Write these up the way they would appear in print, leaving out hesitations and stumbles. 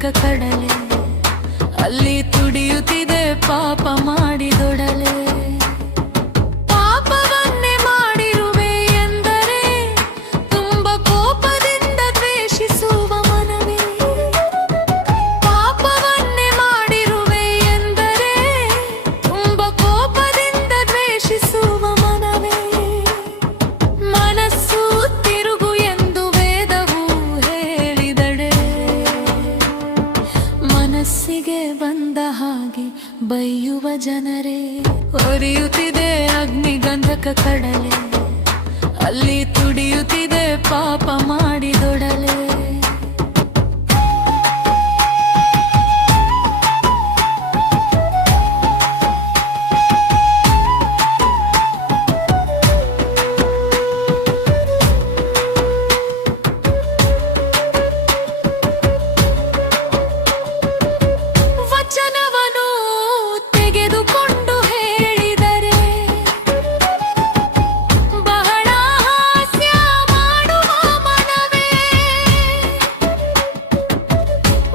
ಗಂಧಕ ಕಡಲೆ, ಅಲ್ಲಿ ತುಡಿಯುತ್ತಿದೆ ಪಾಪ ಮಾಡಿದೊಡಲೆ. ಪಾಪವನ್ನೇ ಮಾಡಿರುವೆ ಎಂದರೆ ತುಂಬ ಕೋಪದಿಂದ ದ್ವೇಷಿಸುವ ಮನವೇ. ಪಾಪವನ್ನೇ ಮಾಡಿರುವೆ ಎಂದರೆ ತುಂಬ ಕೋಪದಿಂದ ದ್ವೇಷಿಸುವ ಮನವೇ. ಮನಸ್ಸು ತಿರುಗು ಎಂದು ವೇದವು ಹೇಳಿದಡೆ, ಮನಸ್ಸಿಗೆ ಬಂದ ಹಾಗೆ ಬೈಯುವ ಜನರೇ. ಉರಿಯುತ್ತಿದೆ ಅಗ್ನಿ ಗಂಧಕ ಕಡಲೆ, ಅಲ್ಲಿ ತುಡಿಯುತ್ತಿದೆ ಪಾಪ ಮಾಡಿದೊಡಲೆ. ವಚನವನ್ನು ತೆಗೆದುಕೊಂಡು ಹೇಳಿದರೆ ಬಹಳ ಹಾಸ್ಯ ಮಾಡುವ ಮನವೇ.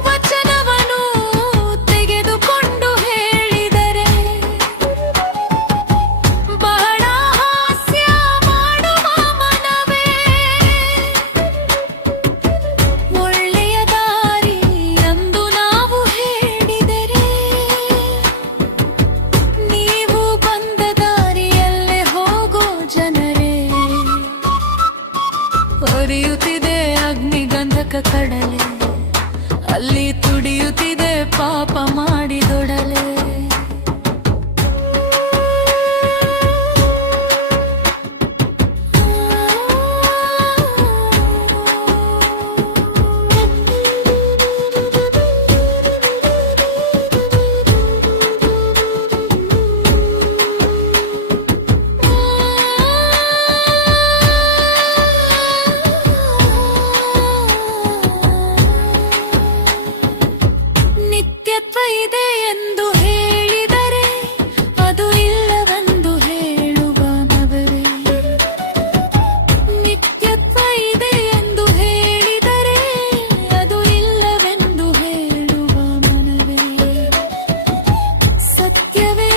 ವಚನವನ್ನು ತೆಗೆದುಕೊಂಡು ಹೇಳಿದರೆ ಬಹಳ ಹಾಸ್ಯ ಮಾಡುವ ಮನವೇ. ಒಳ್ಳೆಯ ದಾರಿ ಎಂದು ನಾವು ಹೇಳಿದರೆ ನೀವು ಬಂದ ದಾರಿಯಲ್ಲೇ ಹೋಗೋ ಜನರೇ. ಉರಿಯುತ್ತಿದೆ ಅಗ್ನಿ ಗಂಧಕ ಕಡಲೆ, ಅಲ್ಲಿ ತುಡಿಯುತ್ತಿದೆ ಪಾಪ ಮಾಡಿದೊಡಲೆ. ನಿತ್ಯತ್ವ ಇದೆ ಎಂದು ಹೇಳಿದರೆ ಅದು ಇಲ್ಲವೆಂದು ಹೇಳುವ ಮನವೇ. ನಿತ್ಯತ್ವ ಇದೆ ಎಂದು ಹೇಳಿದರೆ ಅದು ಇಲ್ಲವೆಂದು ಹೇಳುವ ಮನವೇ. ಸತ್ಯವೇ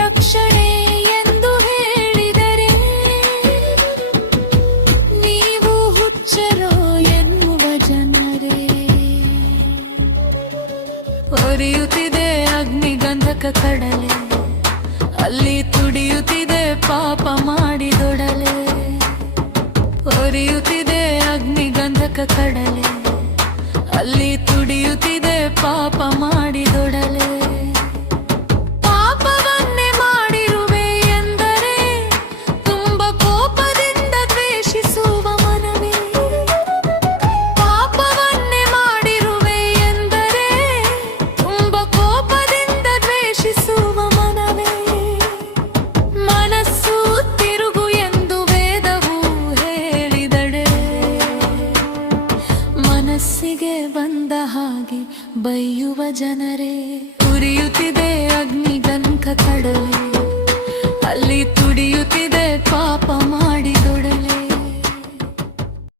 ರಕ್ಷಣೆ ಎಂದು ಹೇಳಿದರೆ ನೀವು ಹುಚ್ಚರೋ ಎನ್ನುವ ಜನರೇ. ಉರಿಯುತ್ತಿದೆ ಅಗ್ನಿ ಗಂಧಕ ಕಡಲೆ, ಅಲ್ಲಿ ತುಡಿಯುತ್ತಿದೆ ಪಾಪ ಮಾಡಿದೊಡಲೆ. ಉರಿಯುತ್ತಿದೆ ಅಗ್ನಿ ಗಂಧಕ ಕಡಲೆ, ಅಲ್ಲಿ ತುಡಿಯುತ್ತಿದೆ ಪಾಪ ಮಾಡಿದೊಡಲೆ. ಪಾಪವನ್ನೇ ಮಾಡಿರುವೆ ಎಂದರೆ ತುಂಬ ಕೋಪದಿಂದ ದ್ವೇಷಿಸುವ ಮನವೇ. ಪಾಪವನ್ನೇ ಮಾಡಿರುವೆ ಎಂದರೆ ತುಂಬ ಕೋಪದಿಂದ ದ್ವೇಷಿಸುವ ಮನವೇ. ಮನಸ್ಸು ತಿರುಗು ಎಂದು ವೇದವು ಹೇಳಿದಡೆ, ಮನಸ್ಸಿಗೆ ಬಂದ ಹಾಗೆ ಬೈಯುವ ಜನರೇ. ಉರಿಯುತ್ತಿದೆ ಅಗ್ನಿ ಗಂಧಕ ಕಡಲೆ, ಅಲ್ಲಿ ತುಡಿಯುತ್ತಿದೆ ಪಾಪ